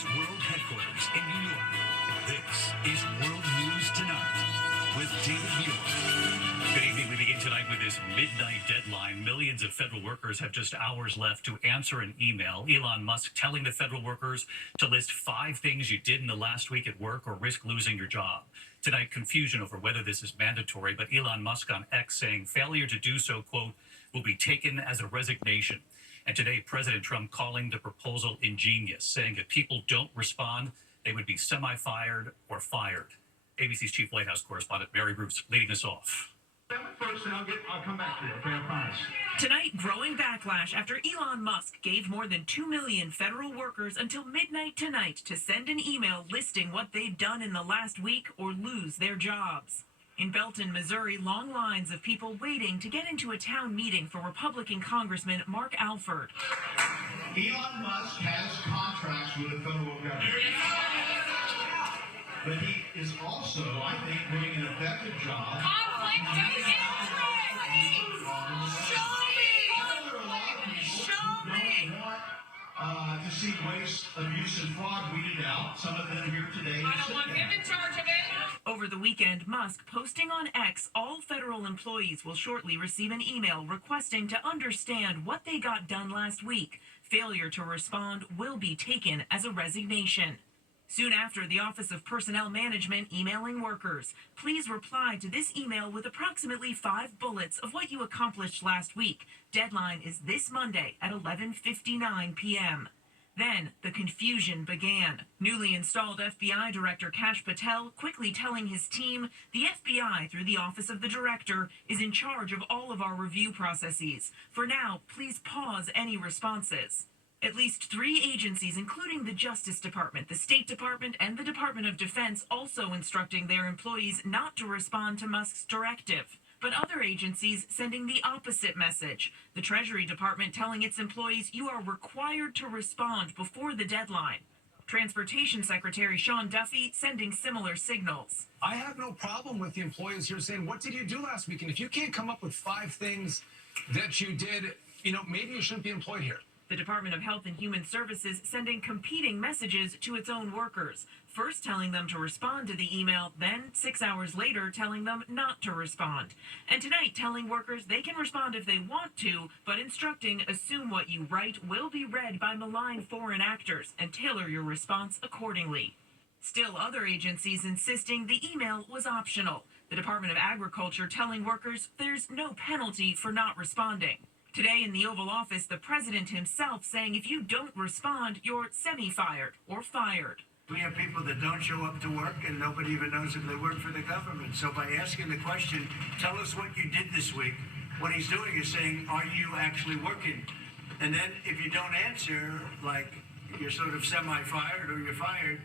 News World Headquarters in New York. This is World News Tonight with David Muir. Good evening. We begin tonight with this midnight deadline. Millions of federal workers have just hours left to answer an email. Elon Musk telling the federal workers to list 5 things you did in the last week at work or risk losing your job. Tonight, confusion over whether this is mandatory, but Elon Musk on X saying failure to do so, quote, will be taken as a resignation. And today, President Trump calling the proposal ingenious, saying if people don't respond, they would be semi-fired or fired. ABC's chief White House correspondent Mary Bruce leading us off. First, and I'll come back to you, okay? I promise. Tonight, growing backlash after Elon Musk gave more than 2 million federal workers until midnight tonight to send an email listing what they've done in the last week or lose their jobs. In Belton, Missouri, long lines of people waiting to get into a town meeting for Republican Congressman Mark Alford. Elon Musk has contracts with the federal government. But he is also, I think, doing an effective job. Conflict of interest! Show me! Want to see waste, abuse, and fraud weeded out. Some of them here today. I don't want him in charge of it. Over the weekend, Musk posting on X, all federal employees will shortly receive an email requesting to understand what they got done last week. Failure to respond will be taken as a resignation. Soon after, the Office of Personnel Management emailing workers, please reply to this email with approximately 5 bullets of what you accomplished last week. Deadline is this Monday at 11:59 p.m. Then the confusion began. Newly installed FBI Director Kash Patel quickly telling his team the FBI, through the Office of the Director, is in charge of all of our review processes. For now, please pause any responses. At least 3 agencies, including the Justice Department, the State Department, and the Department of Defense, also instructing their employees not to respond to Musk's directive. But other agencies sending the opposite message. The Treasury Department telling its employees you are required to respond before the deadline. Transportation Secretary Sean Duffy sending similar signals. I have no problem with the employees here saying, what did you do last week? And if you can't come up with 5 things that you did, maybe you shouldn't be employed here. The Department of Health and Human Services sending competing messages to its own workers. First telling them to respond to the email, then 6 hours later telling them not to respond. And tonight telling workers they can respond if they want to, but instructing assume what you write will be read by malign foreign actors and tailor your response accordingly. Still, other agencies insisting the email was optional. The Department of Agriculture telling workers there's no penalty for not responding. Today in the Oval Office, the president himself saying if you don't respond, you're semi-fired or fired. We have people that don't show up to work and nobody even knows if they work for the government. So by asking the question, tell us what you did this week, what he's doing is saying, are you actually working? And then if you don't answer, like you're sort of semi-fired or you're fired.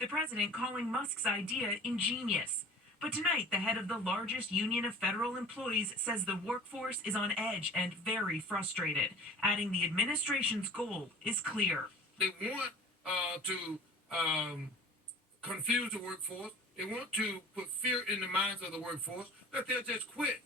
The president calling Musk's idea ingenious. But tonight, the head of the largest union of federal employees says the workforce is on edge and very frustrated, adding the administration's goal is clear. They want to confuse the workforce. They want to put fear in the minds of the workforce that they'll just quit.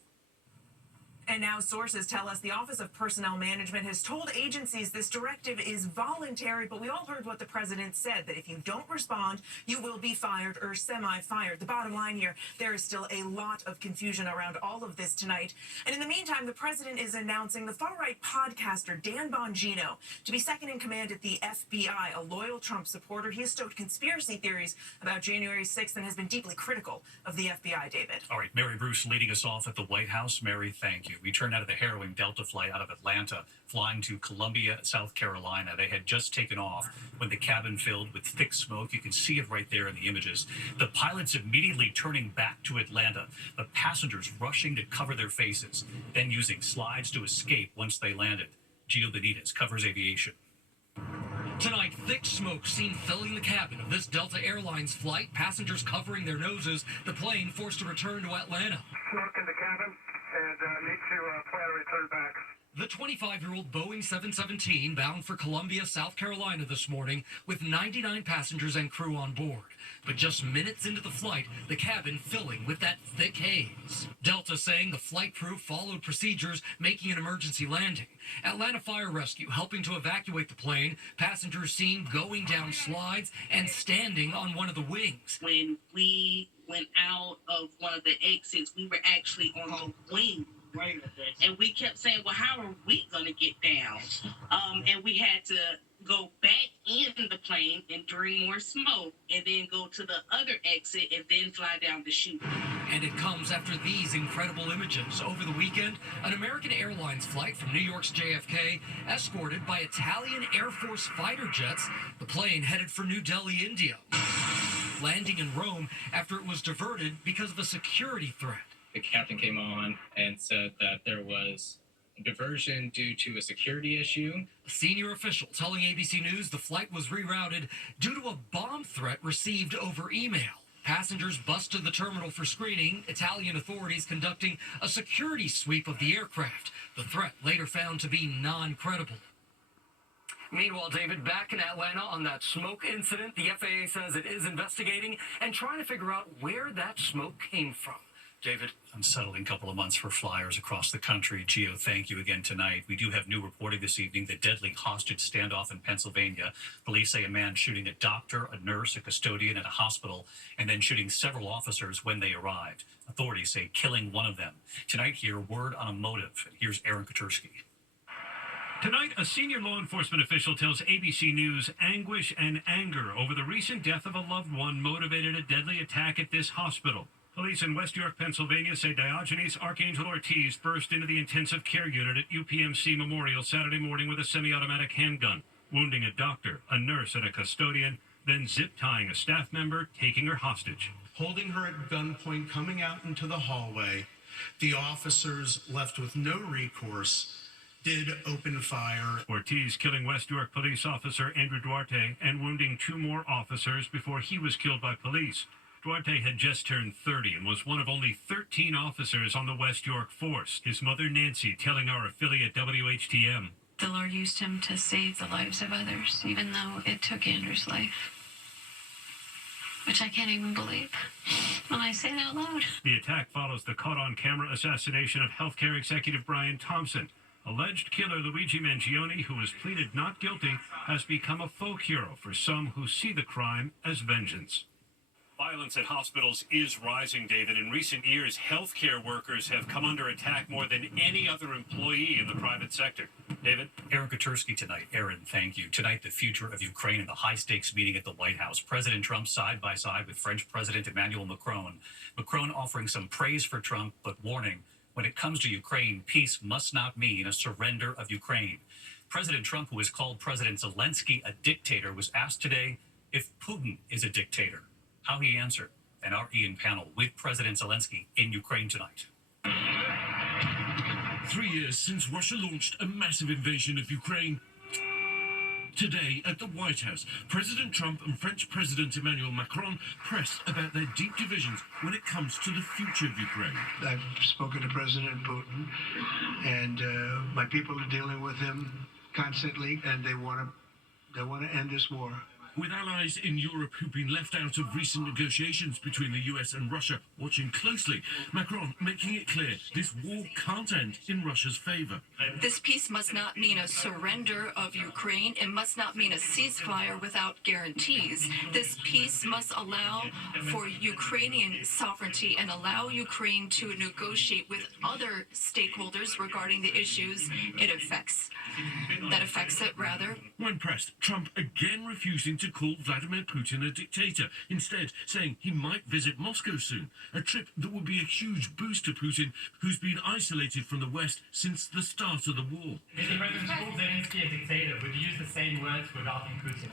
And now sources tell us the Office of Personnel Management has told agencies this directive is voluntary, but we all heard what the president said, that if you don't respond, you will be fired or semi-fired. The bottom line here, there is still a lot of confusion around all of this tonight. And in the meantime, the president is announcing the far-right podcaster Dan Bongino to be second in command at the FBI, a loyal Trump supporter. He has stoked conspiracy theories about January 6th and has been deeply critical of the FBI, David. All right, Mary Bruce leading us off at the White House. Mary, thank you. We turned out of the harrowing Delta flight out of Atlanta, flying to Columbia, South Carolina. They had just taken off when the cabin filled with thick smoke. You can see it right there in the images. The pilots immediately turning back to Atlanta, the passengers rushing to cover their faces, then using slides to escape once they landed. Gio Benitez covers aviation. Tonight, thick smoke seen filling the cabin of this Delta Airlines flight, passengers covering their noses, the plane forced to return to Atlanta. Smoke in the cabin and need to plan a return back. The 25-year-old Boeing 717 bound for Columbia, South Carolina this morning with 99 passengers and crew on board. But just minutes into the flight, the cabin filling with that thick haze. Delta saying the flight crew followed procedures, making an emergency landing. Atlanta Fire Rescue helping to evacuate the plane. Passengers seen going down slides and standing on one of the wings. When we went out of one of the exits, we were actually on the wing. And we kept saying, well, how are we going to get down? And we had to go back in the plane and during more smoke and then go to the other exit and then fly down the chute. And it comes after these incredible images. Over the weekend, an American Airlines flight from New York's JFK escorted by Italian Air Force fighter jets. The plane headed for New Delhi, India, landing in Rome after it was diverted because of a security threat. The captain came on and said that there was a diversion due to a security issue. A senior official telling ABC News the flight was rerouted due to a bomb threat received over email. Passengers bused to the terminal for screening, Italian authorities conducting a security sweep of the aircraft. The threat later found to be non-credible. Meanwhile, David, back in Atlanta on that smoke incident, the FAA says it is investigating and trying to figure out where that smoke came from. David? Unsettling couple of months for flyers across the country. Gio, thank you again tonight. We do have new reporting this evening, the deadly hostage standoff in Pennsylvania. Police say a man shooting a doctor, a nurse, a custodian at a hospital, and then shooting several officers when they arrived. Authorities say killing one of them. Tonight here, word on a motive. Here's Aaron Katursky. Tonight, a senior law enforcement official tells ABC News anguish and anger over the recent death of a loved one motivated a deadly attack at this hospital. Police in West York, Pennsylvania say Diogenes Archangel Ortiz burst into the intensive care unit at UPMC Memorial Saturday morning with a semi-automatic handgun, wounding a doctor, a nurse, and a custodian, then zip-tying a staff member, taking her hostage. Holding her at gunpoint, coming out into the hallway, the officers, left with no recourse, did open fire. Ortiz killing West York police officer Andrew Duarte and wounding 2 more officers before he was killed by police. Duarte had just turned 30 and was one of only 13 officers on the West York force. His mother, Nancy, telling our affiliate WHTM. The Lord used him to save the lives of others, even though it took Andrew's life. Which I can't even believe when I say it out loud. The attack follows the caught-on-camera assassination of healthcare executive Brian Thompson. Alleged killer Luigi Mangione, who was pleaded not guilty, has become a folk hero for some who see the crime as vengeance. Violence at hospitals is rising, David. In recent years, healthcare workers have come under attack more than any other employee in the private sector. David? Aaron Katursky tonight. Aaron, thank you. Tonight, the future of Ukraine in the high-stakes meeting at the White House. President Trump side by side with French President Emmanuel Macron. Macron offering some praise for Trump, but warning, when it comes to Ukraine, peace must not mean a surrender of Ukraine. President Trump, who has called President Zelensky a dictator, was asked today if Putin is a dictator. How he answered, and our Ian panel with President Zelensky in Ukraine tonight. 3 years since Russia launched a massive invasion of Ukraine. Today at the White House, President Trump and French President Emmanuel Macron pressed about their deep divisions when it comes to the future of Ukraine. I've spoken to President Putin, and my people are dealing with him constantly, and they want to end this war. With allies in Europe who've been left out of recent negotiations between the US and Russia watching closely, Macron making it clear this war can't end in Russia's favor. This peace must not mean a surrender of Ukraine. It must not mean a ceasefire without guarantees. This peace must allow for Ukrainian sovereignty and allow Ukraine to negotiate with other stakeholders regarding the issues it affects. That affects it, rather. When pressed, Trump again refusing to call Vladimir Putin a dictator, instead saying he might visit Moscow soon, a trip that would be a huge boost to Putin, who's been isolated from the West since the start of the war. If the president called Zelensky a dictator, would you use the same words regarding Putin?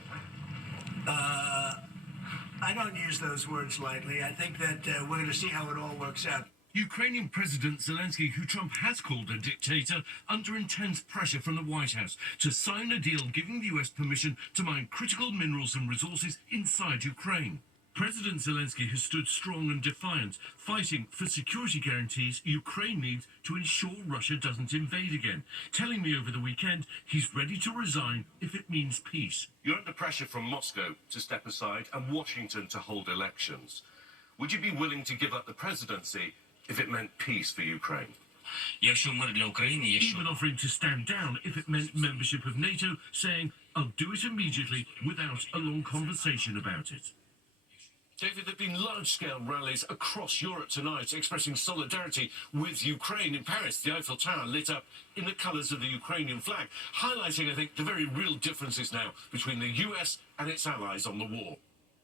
I don't use those words lightly. I think that we're going to see how it all works out. Ukrainian President Zelensky, who Trump has called a dictator, under intense pressure from the White House to sign a deal giving the US permission to mine critical minerals and resources inside Ukraine. President Zelensky has stood strong and defiant, fighting for security guarantees Ukraine needs to ensure Russia doesn't invade again, telling me over the weekend he's ready to resign if it means peace. You're under pressure from Moscow to step aside and Washington to hold elections. Would you be willing to give up the presidency if it meant peace for Ukraine? Even offering to stand down if it meant membership of NATO, saying, I'll do it immediately without a long conversation about it. David, there have been large-scale rallies across Europe tonight expressing solidarity with Ukraine. In Paris, the Eiffel Tower lit up in the colours of the Ukrainian flag, highlighting, I think, the very real differences now between the US and its allies on the war.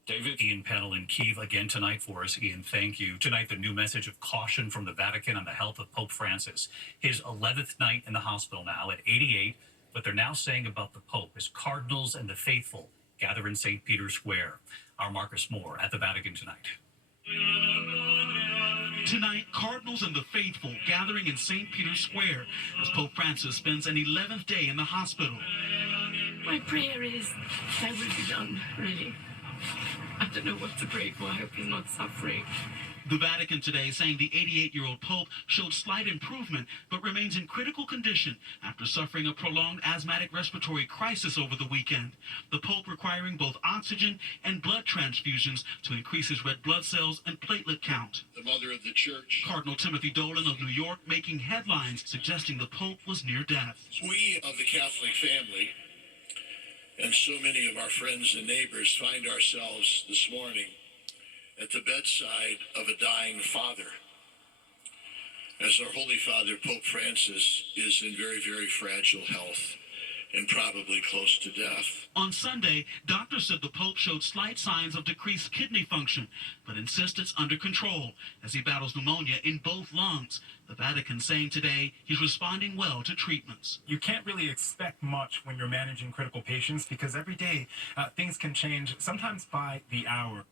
David. Ian Pennell in Kyiv again tonight for us. Ian, thank you. Tonight, the new message of caution from the Vatican on the health of Pope Francis. His 11th night in the hospital now at 88. What they're now saying about the Pope is cardinals and the faithful gather in St. Peter's Square. Our Marcus Moore at the Vatican tonight. Tonight, cardinals and the faithful gathering in St. Peter's Square as Pope Francis spends an 11th day in the hospital. My prayer is that will be done, really. I don't know what to pray for. I hope he's not suffering. The Vatican today saying the 88-year-old Pope showed slight improvement but remains in critical condition after suffering a prolonged asthmatic respiratory crisis over the weekend. The Pope requiring both oxygen and blood transfusions to increase his red blood cells and platelet count. The mother of the church. Cardinal Timothy Dolan of New York making headlines suggesting the Pope was near death. We of the Catholic family and so many of our friends and neighbors find ourselves this morning at the bedside of a dying father, as our Holy Father, Pope Francis, is in very, very fragile health and probably close to death. On Sunday, doctors said the Pope showed slight signs of decreased kidney function, but insists it's under control as he battles pneumonia in both lungs. The Vatican saying today he's responding well to treatments. You can't really expect much when you're managing critical patients because every day things can change, sometimes by the hour.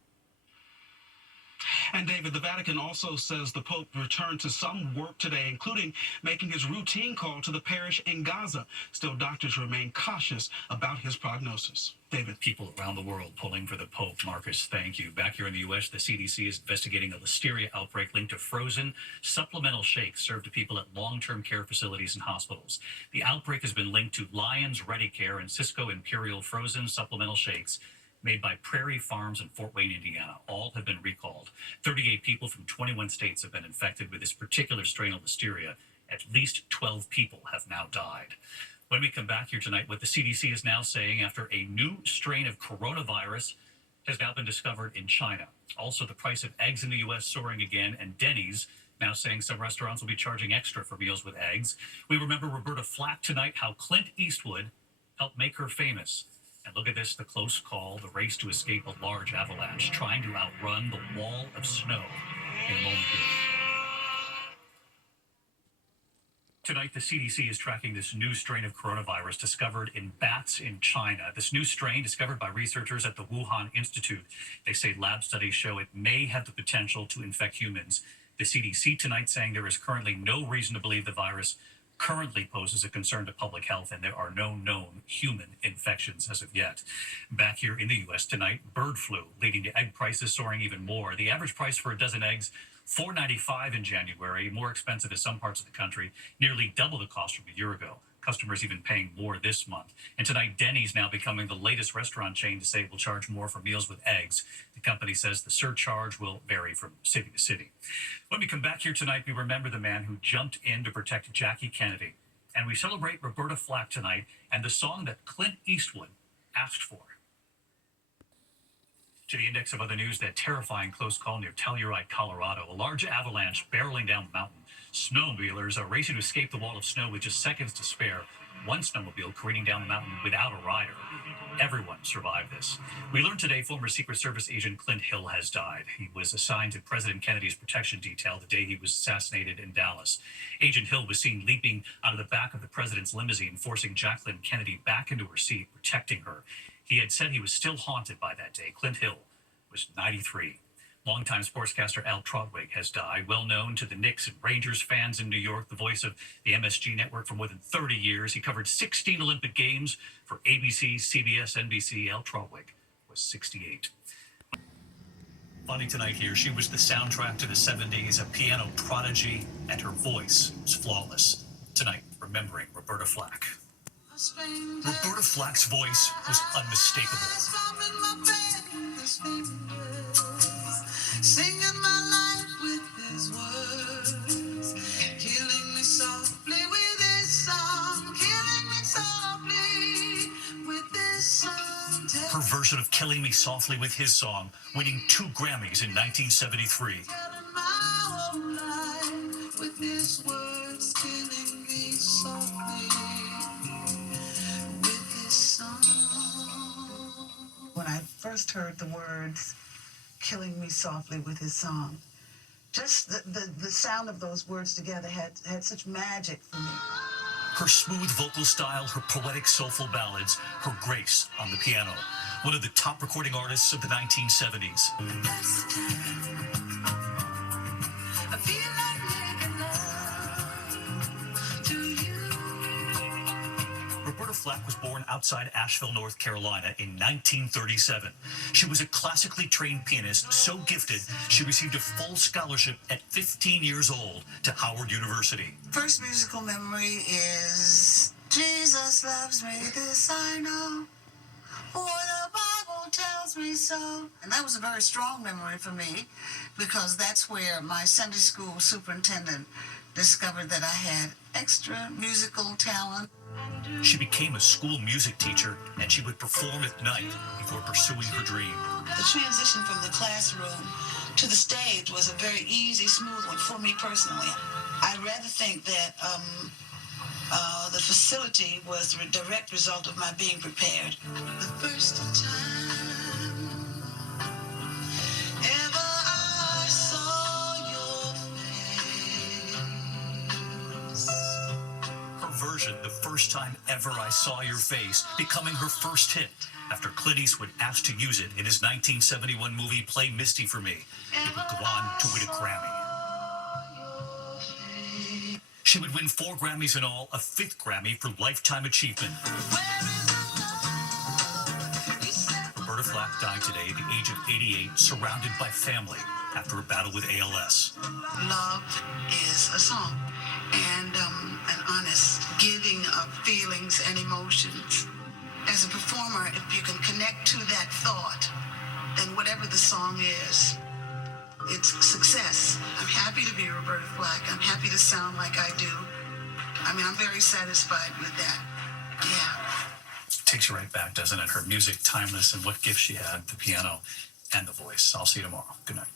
And David, the Vatican also says the Pope returned to some work today, including making his routine call to the parish in Gaza. Still, doctors remain cautious about his prognosis. David. People around the world pulling for the Pope. Marcus, thank you. Back here in the U.S., the CDC is investigating a listeria outbreak linked to frozen supplemental shakes served to people at long-term care facilities and hospitals. The outbreak has been linked to Lions Ready Care and Cisco Imperial frozen supplemental shakes made by Prairie Farms in Fort Wayne, Indiana. All have been recalled. 38 people from 21 states have been infected with this particular strain of listeria. At least 12 people have now died. When we come back here tonight, what the CDC is now saying after a new strain of coronavirus has now been discovered in China. Also, the price of eggs in the U.S. soaring again, and Denny's now saying some restaurants will be charging extra for meals with eggs. We remember Roberta Flack tonight, how Clint Eastwood helped make her famous. And look at this, the close call, the race to escape a large avalanche, trying to outrun the wall of snow in a moment here. Tonight, the CDC is tracking this new strain of coronavirus discovered in bats in China. This new strain discovered by researchers at the Wuhan Institute. They say lab studies show it may have the potential to infect humans. The CDC tonight saying there is currently no reason to believe the virus currently poses a concern to public health, and there are no known human infections as of yet. Back here in the U.S. tonight, bird flu leading to egg prices soaring even more. The average price for a dozen eggs, $4.95 in January, more expensive in some parts of the country, nearly double the cost from a year ago. Customers even paying more this month. And tonight, Denny's now becoming the latest restaurant chain to say it will charge more for meals with eggs. The company says the surcharge will vary from city to city. When we come back here tonight, we remember the man who jumped in to protect Jackie Kennedy. And we celebrate Roberta Flack tonight and the song that Clint Eastwood asked for. To the index of other news, that terrifying close call near Telluride, Colorado. A large avalanche barreling down the mountain. Snowmobilers are racing to escape the wall of snow with just seconds to spare. One snowmobile careening down the mountain without a rider. Everyone survived this. We learned today former Secret Service agent Clint Hill has died. He was assigned to President Kennedy's protection detail the day he was assassinated in Dallas. Agent Hill was seen leaping out of the back of the president's limousine, forcing Jacqueline Kennedy back into her seat, protecting her. He had said he was still haunted by that day. Clint Hill was 93. Longtime sportscaster Al Trotwig has died, well known to the Knicks and Rangers fans in New York, the voice of the MSG network for more than 30 years. He covered 16 Olympic Games for ABC, CBS, NBC. Al Trotwig was 68. Funny tonight here, she was the soundtrack to the 70s, a piano prodigy, and her voice was flawless. Tonight, remembering Roberta Flack. Roberta Flack's voice was unmistakable. Singing my life with his words, killing me softly with his song, killing me softly with his song. Her version of Killing Me Softly with his song, winning 2 Grammys in 1973. My whole life with his words, killing me softly with his song. When I first heard the words, killing me softly with his song, just the sound of those words together had such magic for me. Her smooth vocal style, her poetic soulful ballads, her grace on the piano. One of the top recording artists of the 1970s. I feel like making love to you. Roberta Flack was born outside Asheville, North Carolina in 1937. She was a classically trained pianist, so gifted she received a full scholarship at 15 years old to Howard University. First musical memory is Jesus loves me, this I know, for the Bible tells me so. And that was a very strong memory for me because that's where my Sunday school superintendent discovered that I had extra musical talent. She became a school music teacher, and she would perform at night before pursuing her dream. The transition from the classroom to the stage was a very easy, smooth one for me personally. I rather think that the facility was the direct result of my being prepared. The first time ever I saw your face. Her version, The First Time Ever I Saw Your Face, becoming her first hit after Clint Eastwood asked to use it in his 1971 movie Play Misty for Me. It would go on to win a Grammy. She would win 4 Grammys in all, a 5th Grammy for Lifetime Achievement. Roberta Flack died today at the age of 88, surrounded by family after a battle with ALS. Love is a song and an honest giving of feelings and emotions. As a performer, if you can connect to that thought, then whatever the song is, it's success. I'm happy to be Roberta Flack. I'm happy to sound like I do. I mean, I'm very satisfied with that. Yeah. Takes you right back, doesn't it? Her music, timeless, and what gift she had, the piano and the voice. I'll see you tomorrow. Good night.